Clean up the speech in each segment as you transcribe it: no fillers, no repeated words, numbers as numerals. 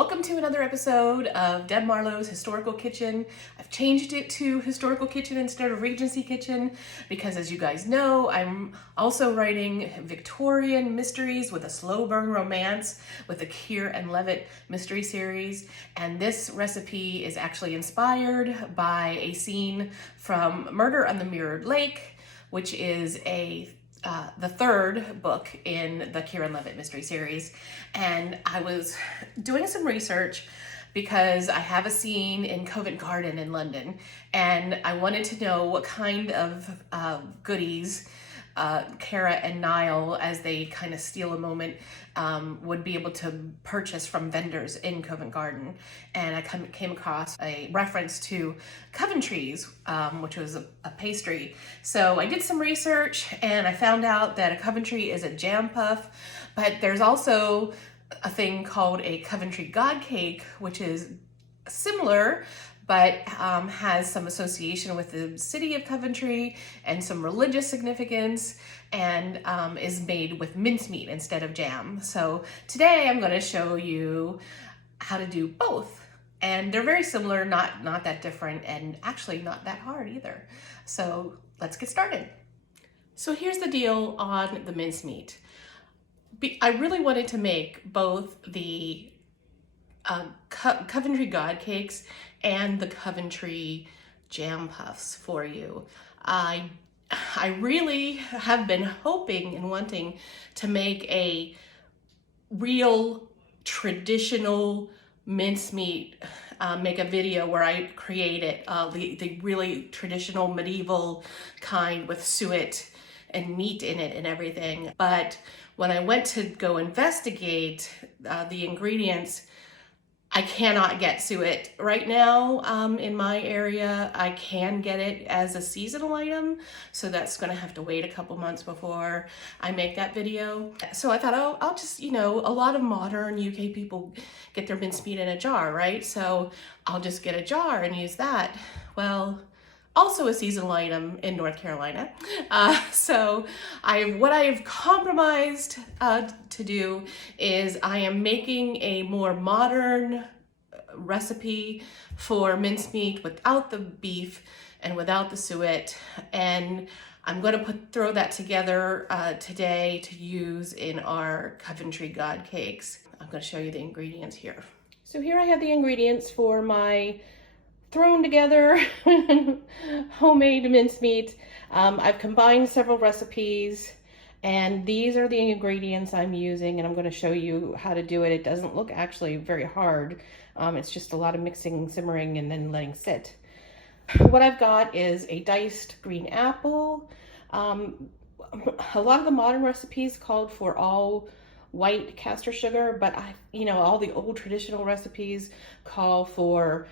Welcome to another episode of Deb Marlowes Historical Kitchen. I've changed it to Historical Kitchen instead of Regency Kitchen because, as you guys know, I'm also writing Victorian mysteries with a slow burn romance with the Keir and Levitt mystery series. And this recipe is actually inspired by a scene from Murder on the Mirrored Lake, which is the third book in the Keir and Levitt mystery series. And I was doing some research because I have a scene in Covent Garden in London, and I wanted to know what kind of goodies Cara and Niall, as they kind of steal a moment, would be able to purchase from vendors in Covent Garden. And I came across a reference to Coventrys, which was a pastry. So I did some research and I found out that a Coventry is a jam puff, but there's also a thing called a Coventry godcake, which is similar, but has some association with the city of Coventry and some religious significance, and is made with mincemeat instead of jam. So today I'm going to show you how to do both. And they're very similar, not that different, and actually not that hard either. So let's get started. So here's the deal on the mincemeat. I really wanted to make both the Coventry godcakes and the Coventry jam puffs for you. I really have been hoping and wanting to make a real traditional mincemeat, make a video where I create it, the really traditional medieval kind with suet and meat in it and everything. But when I went to go investigate the ingredients, I cannot get suet right now in my area. I can get it as a seasonal item, so that's gonna have to wait a couple months before I make that video. So I thought, oh, I'll just, a lot of modern UK people get their mincemeat in a jar, right? So I'll just get a jar and use that. Well, also a seasonal item in North Carolina. So what I've compromised to do is I am making a more modern recipe for mincemeat without the beef and without the suet. And I'm going to throw that together today to use in our Coventry godcakes. I'm going to show you the ingredients here. So here I have the ingredients for my thrown together homemade mincemeat. I've combined several recipes, and these are the ingredients I'm using, and I'm going to show you how to do it. It doesn't look actually very hard. It's just a lot of mixing, simmering, and then letting sit. What I've got is a diced green apple. A lot of the modern recipes called for all white castor sugar, but all the old traditional recipes call for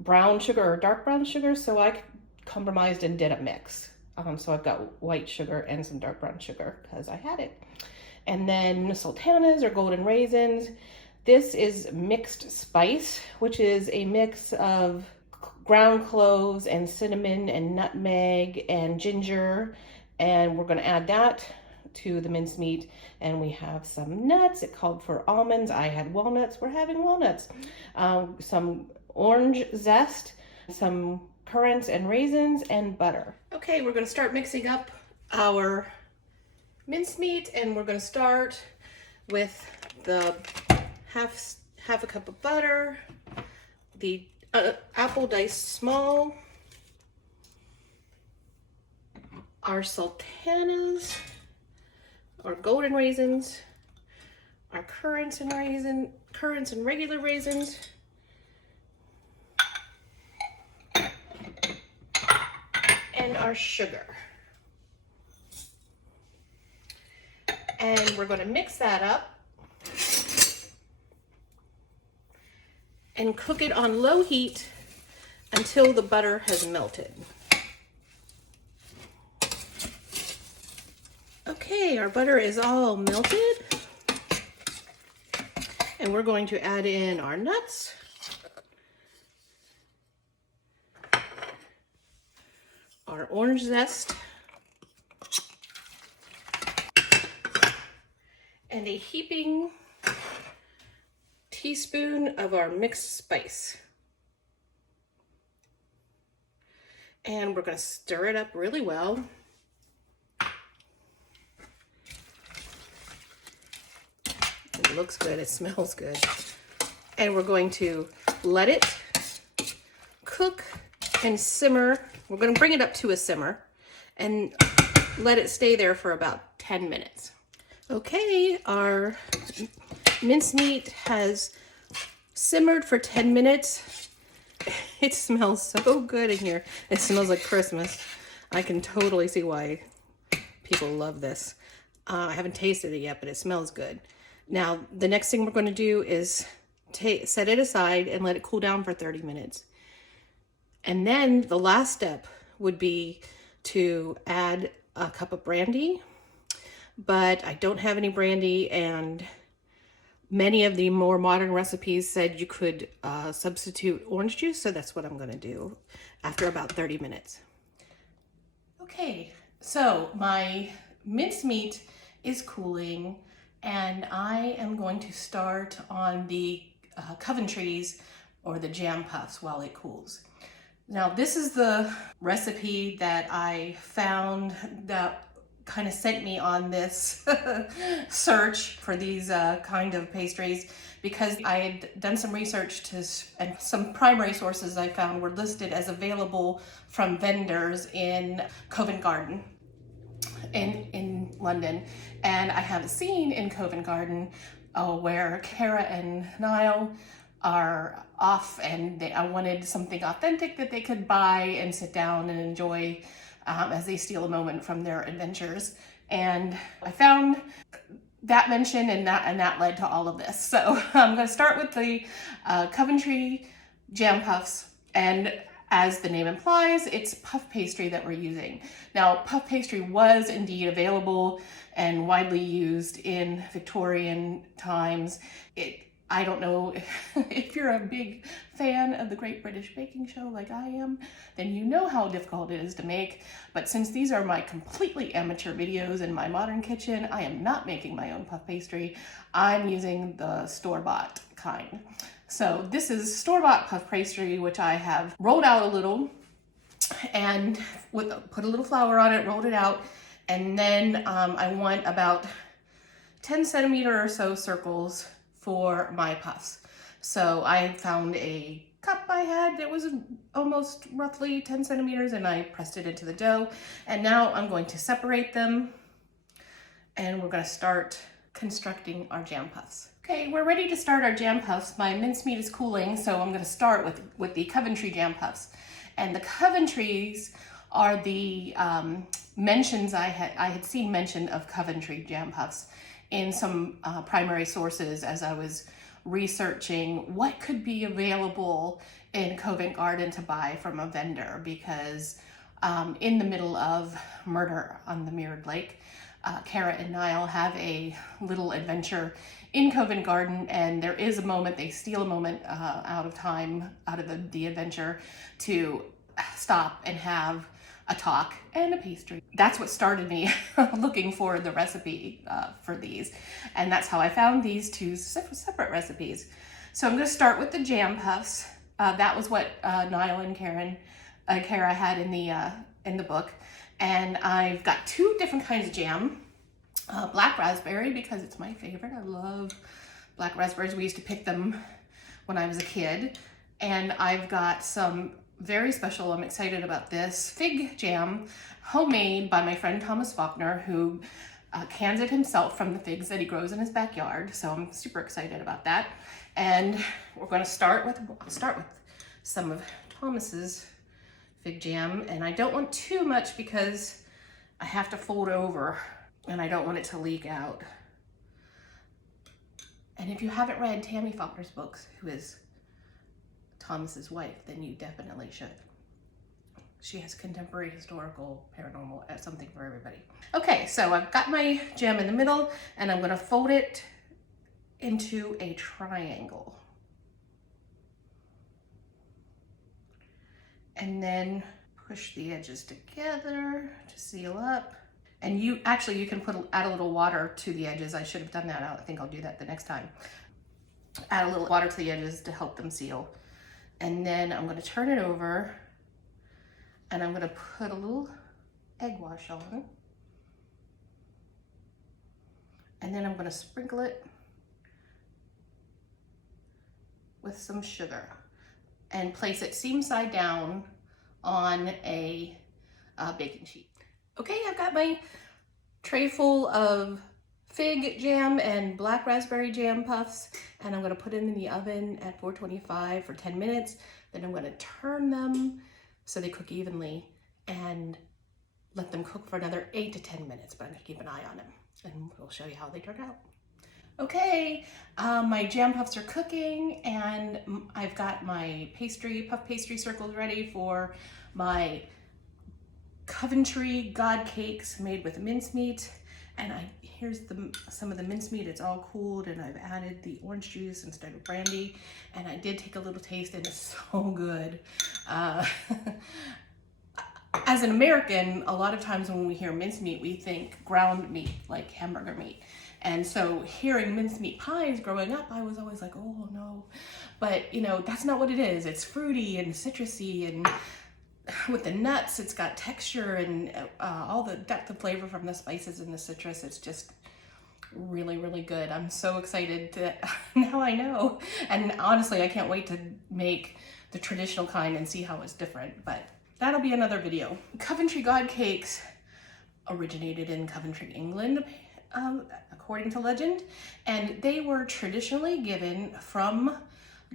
brown sugar or dark brown sugar, so I compromised and did a mix. So I've got white sugar and some dark brown sugar because I had it. And then sultanas or golden raisins. This is mixed spice, which is a mix of ground cloves and cinnamon and nutmeg and ginger. And we're going to add that to the mincemeat. And we have some nuts. It called for almonds. I had walnuts. We're having walnuts. Some orange zest, some currants and raisins, and butter. Okay, we're going to start mixing up our mincemeat, and we're going to start with the half a cup of butter, the apple diced small, our sultanas, our golden raisins, our currants and regular raisins, and our sugar. And we're going to mix that up and cook it on low heat until the butter has melted. Okay, our butter is all melted, and we're going to add in our nuts, our orange zest, and a heaping teaspoon of our mixed spice. And we're going to stir it up really well. It looks good, it smells good. And we're going to let it cook and simmer. We're going to bring it up to a simmer and let it stay there for about 10 minutes. Okay, our mincemeat has simmered for 10 minutes. It smells so good in here. It smells like Christmas. I can totally see why people love this. I haven't tasted it yet, but it smells good. Now, the next thing we're going to do is set it aside and let it cool down for 30 minutes. And then the last step would be to add a cup of brandy, but I don't have any brandy, and many of the more modern recipes said you could substitute orange juice, so that's what I'm going to do after about 30 minutes. Okay, so my mincemeat is cooling, and I am going to start on the Coventrys or the jam puffs while it cools. Now, this is the recipe that I found that kind of sent me on this search for these kind of pastries, because I had done some research and some primary sources I found were listed as available from vendors in Covent Garden in London. And I have seen in Covent Garden where Cara and Niall are off, and I wanted something authentic that they could buy and sit down and enjoy as they steal a moment from their adventures. And I found that mention, and that led to all of this. So I'm going to start with the Coventry jam puffs, and as the name implies, it's puff pastry that we're using. Now, puff pastry was indeed available and widely used in Victorian times. I don't know if you're a big fan of the Great British Baking Show like I am, then you know how difficult it is to make. But since these are my completely amateur videos in my modern kitchen, I am not making my own puff pastry. I'm using the store-bought kind. So this is store-bought puff pastry, which I have rolled out a little and put a little flour on it, rolled it out, and then I want about 10 centimeter or so circles for my puffs. So I found a cup I had that was almost roughly 10 centimeters, and I pressed it into the dough. And now I'm going to separate them, and we're going to start constructing our jam puffs. Okay, we're ready to start our jam puffs. My mincemeat is cooling, so I'm going to start with the Coventry jam puffs. And the Coventrys are the mentions I had seen mention of Coventry jam puffs in some primary sources as I was researching what could be available in Covent Garden to buy from a vendor, because in the middle of Murder on the Mirrored Lake, Cara and Niall have a little adventure in Covent Garden, and there is a moment, they steal a moment out of the adventure to stop and have a talk and a pastry. That's what started me looking for the recipe for these. And that's how I found these two separate recipes. So I'm gonna start with the jam puffs. That was what Niall and Cara had in the book. And I've got two different kinds of jam. Black raspberry, because it's my favorite. I love black raspberries. We used to pick them when I was a kid. And I've got some very special, I'm excited about this, fig jam, homemade by my friend Thomas Faulkner, who cans it himself from the figs that he grows in his backyard. So I'm super excited about that. And we're going to start with some of Thomas's fig jam. And I don't want too much because I have to fold over and I don't want it to leak out. And if you haven't read Tammy Faulkner's books, who is Thomas's wife, then you definitely should. She has contemporary, historical, paranormal, something for everybody. Okay, so I've got my jam in the middle, and I'm going to fold it into a triangle. And then push the edges together to seal up. And you can add a little water to the edges. I should have done that. I think I'll do that the next time. Add a little water to the edges to help them seal. And then I'm gonna turn it over and I'm gonna put a little egg wash on. And then I'm gonna sprinkle it with some sugar and place it seam side down on a baking sheet. Okay, I've got my tray full of fig jam and black raspberry jam puffs, and I'm gonna put them in the oven at 425 for 10 minutes. Then I'm gonna turn them so they cook evenly and let them cook for another 8 to 10 minutes, but I'm gonna keep an eye on them and we'll show you how they turn out. Okay, my jam puffs are cooking and I've got my puff pastry circles ready for my Coventry godcakes made with mincemeat. And here's some of the mincemeat. It's all cooled and I've added the orange juice instead of brandy. And I did take a little taste and it's so good. As an American, a lot of times when we hear mincemeat, we think ground meat, like hamburger meat. And so hearing mincemeat pies growing up, I was always like, oh no. But you know, that's not what it is. It's fruity and citrusy, and with the nuts, it's got texture and all the depth of flavor from the spices and the citrus. It's just really, really good. I'm so excited to, now I know. And honestly, I can't wait to make the traditional kind and see how it's different, but that'll be another video. Coventry godcakes originated in Coventry, England, according to legend, and they were traditionally given from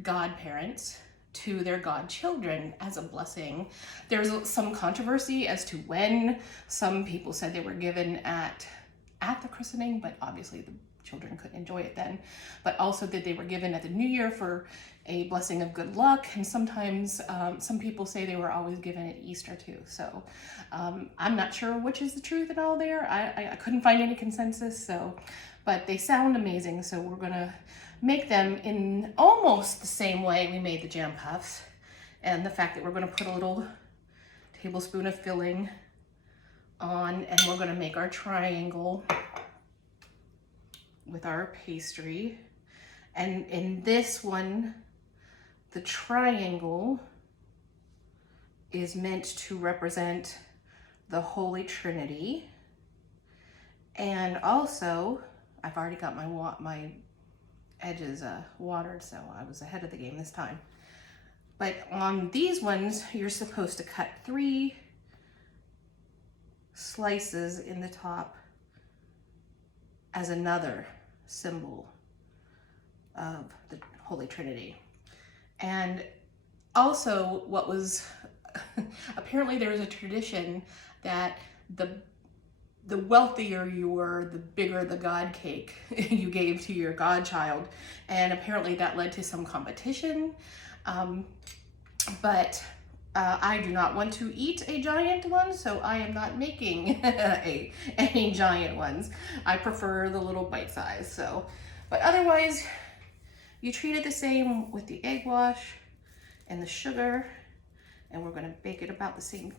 godparents to their godchildren as a blessing. There's some controversy as to when. Some people said they were given at the christening, but obviously the children couldn't enjoy it then. But also that they were given at the New Year for a blessing of good luck, and sometimes some people say they were always given at Easter too. So I'm not sure which is the truth in all there. I couldn't find any consensus, so, but they sound amazing, so we're gonna make them in almost the same way we made the jam puffs. And the fact that we're gonna put a little tablespoon of filling on, and we're gonna make our triangle with our pastry. And in this one, the triangle is meant to represent the Holy Trinity. And also, I've already got my edges watered, so I was ahead of the game this time. But on these ones, you're supposed to cut 3 slices in the top as another symbol of the Holy Trinity. And also what was, apparently there was a tradition that the wealthier you were, the bigger the god cake you gave to your godchild. And apparently that led to some competition. But I do not want to eat a giant one, so I am not making any giant ones. I prefer the little bite size. So, but otherwise, you treat it the same with the egg wash and the sugar, and we're gonna bake it about the same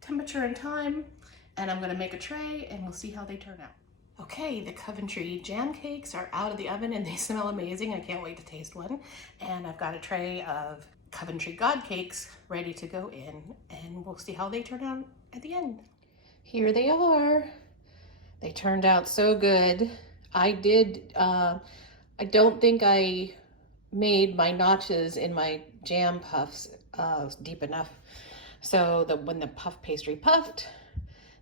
temperature and time. And I'm gonna make a tray and we'll see how they turn out. Okay, the Coventry jam cakes are out of the oven and they smell amazing. I can't wait to taste one. And I've got a tray of Coventry god cakes ready to go in, and we'll see how they turn out at the end. Here they are. They turned out so good. I don't think I made my notches in my jam puffs deep enough. So when the puff pastry puffed,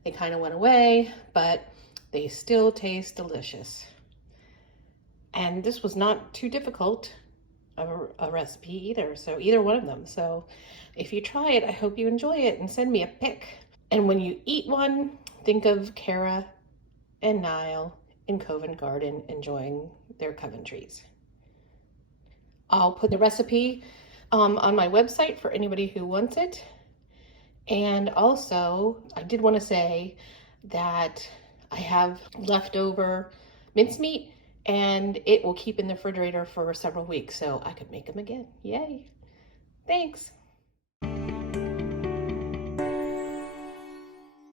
they kind of went away, but they still taste delicious. And this was not too difficult of a recipe either, so either one of them. So if you try it, I hope you enjoy it and send me a pic. And when you eat one, think of Kara and Niall in Covent Garden enjoying their Coventrys. I'll put the recipe on my website for anybody who wants it. And also, I did want to say that I have leftover mincemeat, and it will keep in the refrigerator for several weeks, so I could make them again. Yay! Thanks!